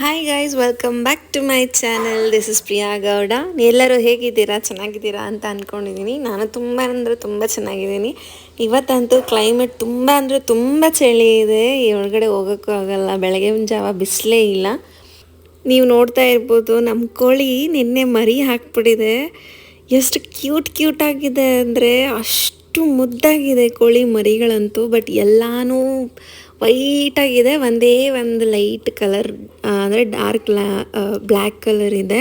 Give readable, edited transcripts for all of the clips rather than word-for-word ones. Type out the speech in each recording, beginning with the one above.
Hi guys, welcome back to my channel. This is Priya Gowda. ಎಲ್ಲರೂ ಹೇಗಿದ್ದೀರಾ, ಚೆನ್ನಾಗಿದ್ದೀರಾ ಅಂತ ಅಂದ್ಕೊಂಡಿದ್ದೀನಿ. ನಾನು ತುಂಬ ಅಂದರೆ ತುಂಬ ಚೆನ್ನಾಗಿದ್ದೀನಿ. ಇವತ್ತಂತೂ ಕ್ಲೈಮೇಟ್ ತುಂಬ ಅಂದರೆ ತುಂಬ ಚಳಿ ಇದೆ. ಈ ಒಳಗಡೆ ಹೋಗೋಕ್ಕೂ ಆಗಲ್ಲ. ಬೆಳಗ್ಗೆ ಜಾವ ಬಿಸಿಲೇ ಇಲ್ಲ. ನೀವು ನೋಡ್ತಾ ಇರ್ಬೋದು, ನಮ್ಮ ಕೋಳಿ ನಿನ್ನೆ ಮರಿ ಹಾಕ್ಬಿಟ್ಟಿದೆ. ಎಷ್ಟು ಕ್ಯೂಟ್ ಆಗಿದೆ ಅಂದರೆ ಅಷ್ಟು ಮುದ್ದಾಗಿದೆ ಕೋಳಿ ಮರಿಗಳಂತೂ. ಬಟ್ ಎಲ್ಲನೂ ವೈಟಾಗಿದೆ. ಒಂದೇ ಒಂದು ಲೈಟ್ ಕಲರ್ ಅಂದರೆ ಡಾರ್ಕ್ ಬ್ಲ್ಯಾಕ್ ಕಲರ್ ಇದೆ.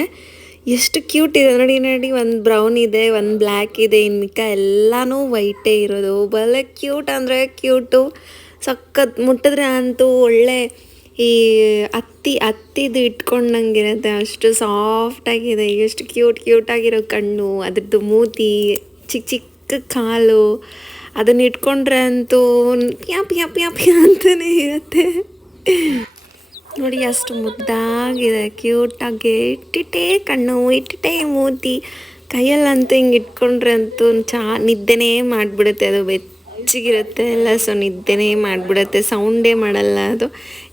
ಎಷ್ಟು ಕ್ಯೂಟ್ ಇದೆ ನೋಡಿ. ಒಂದು ಬ್ರೌನ್ ಇದೆ, ಒಂದು ಬ್ಲ್ಯಾಕ್ ಇದೆ, ಇನ್ನು ಮಿಕ್ಕ ಎಲ್ಲನೂ ವೈಟೇ ಇರೋದು. ಬಲೆ ಕ್ಯೂಟ್ ಅಂದರೆ ಕ್ಯೂಟು. ಸಖತ್ ಮುಟ್ಟಿದ್ರೆ ಅಂತೂ ಒಳ್ಳೆ ಈ ಹತ್ತಿದು ಇಟ್ಕೊಂಡಂಗಿರುತ್ತೆ. ಅಷ್ಟು ಸಾಫ್ಟಾಗಿದೆ. ಎಷ್ಟು ಕ್ಯೂಟಾಗಿರೋ ಕಣ್ಣು, ಅದ್ರದ್ದು ಮೂತಿ, ಚಿಕ್ಕ ಕಾಲು, ಅದನ್ನ ಇಟ್ಕೊಂಡ್ರೆ ಅಂತೂ ಪ್ಯಾ ಅಂತಲೇ ಇರುತ್ತೆ ನೋಡಿ. ಅಷ್ಟು ಮುದ್ದಾಗಿದೆ, ಕ್ಯೂಟಾಗಿ. ಇಟ್ಟಿಟ್ಟೇ ಕಣ್ಣು, ಇಟ್ಟಿಟ್ಟೇ ಮೂತಿ, ಕೈಯಲ್ಲಂತೂ ಹಿಂಗೆ ಇಟ್ಕೊಂಡ್ರೆ ಅಂತೂ ನಿದ್ದೆನೇ ಮಾಡಿಬಿಡುತ್ತೆ. ಅದು ಬೆಚ್ಚಗಿರುತ್ತೆ ಎಲ್ಲ, ಸೊ ನಿದ್ದೆನೇ ಮಾಡಿಬಿಡುತ್ತೆ. ಸೌಂಡೇ ಮಾಡಲ್ಲ ಅದು.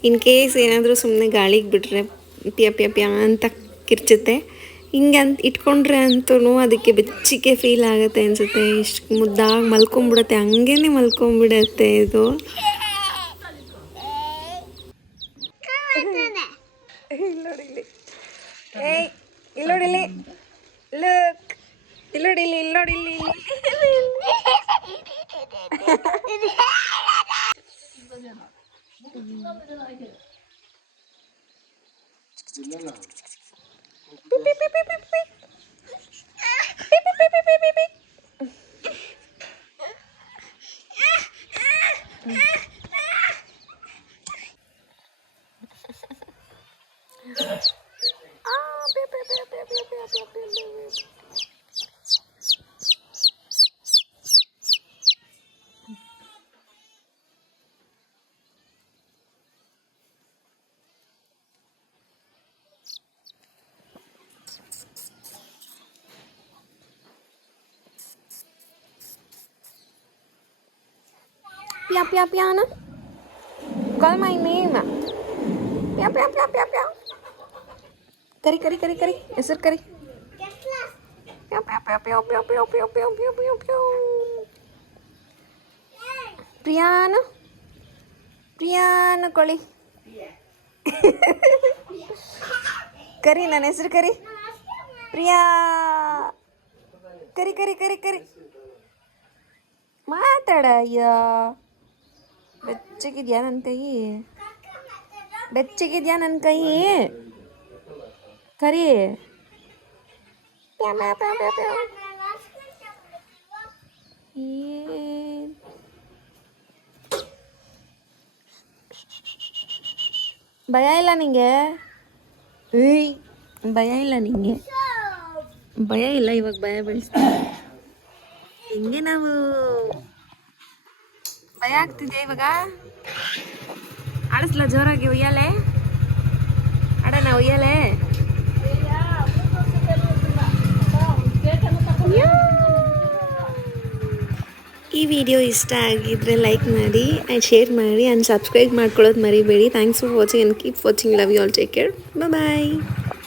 ಇನ್ ಕೇಸ್ ಏನಾದರೂ ಸುಮ್ಮನೆ ಗಾಳಿಗೆ ಬಿಟ್ಟರೆ ಪ್ಯಾ ಅಂತ ಕಿರ್ಚುತ್ತೆ. ಹಿಂಗೆ ಇಟ್ಕೊಂಡ್ರೆ ಅಂತೂ ಅದಕ್ಕೆ ಬೆಚ್ಚಿಗೆ ಫೀಲ್ ಆಗುತ್ತೆ ಅನಿಸುತ್ತೆ. ಇಷ್ಟು ಮುದ್ದಾಗಿ ಮಲ್ಕೊಂಬಿಡುತ್ತೆ, ಹಂಗೇ ಮಲ್ಕೊಂಬಿಡುತ್ತೆ ಇದು. ಇಲ್ಲೋಡಿಲಿ, ಏಯ್ ಇಲ್ಲೋಡಿಲಿ, look ಇಲ್ಲೋಡಿಲಿ, ಇಲ್ಲೋಡಿಲಿ. Pia, Anna. Call my name. Pia. Kari. Esur kari. Pia. Priyana koli. Kari ನನ್ನ ಹೆಸರು ಕರಿ. ಪ್ರಿಯಾ. ಕರಿ. ಮಾತಾಡ. ಅಯ್ಯ, ಬೆಚ್ಚಗಿದ್ಯಾ ನನ್ನ ಕೈ? ಕರಿ. ಭಯ ಇಲ್ಲ ನಿಂಗೆ? ಭಯ ಇಲ್ಲ ನಿಂಗೆ? ಭಯ ಇಲ್ಲ. ಇವಾಗ ಭಯ ಬೆಳೆಸ್ತೀನಿ. ಹಿಂಗೆ ನಾವು ಭಯ ಆಗ್ತಿದೆ ಇವಾಗ. ಆಡಿಸ್ಲ ಜೋರಾಗಿ ಉಯ್ಯಾಲೆ? ಆಡೋಣ ಉಯ್ಯಾಲೆ? ಈ ವಿಡಿಯೋ ಇಷ್ಟ ಆಗಿದ್ರೆ ಲೈಕ್ ಮಾಡಿ ಆ್ಯಂಡ್ ಶೇರ್ ಮಾಡಿ ಆ್ಯಂಡ್ ಸಬ್ಸ್ಕ್ರೈಬ್ ಮಾಡ್ಕೊಳ್ಳೋದು ಮರಿಬೇಡಿ. Thanks for watching and keep watching. Love you all. Take care. Bye.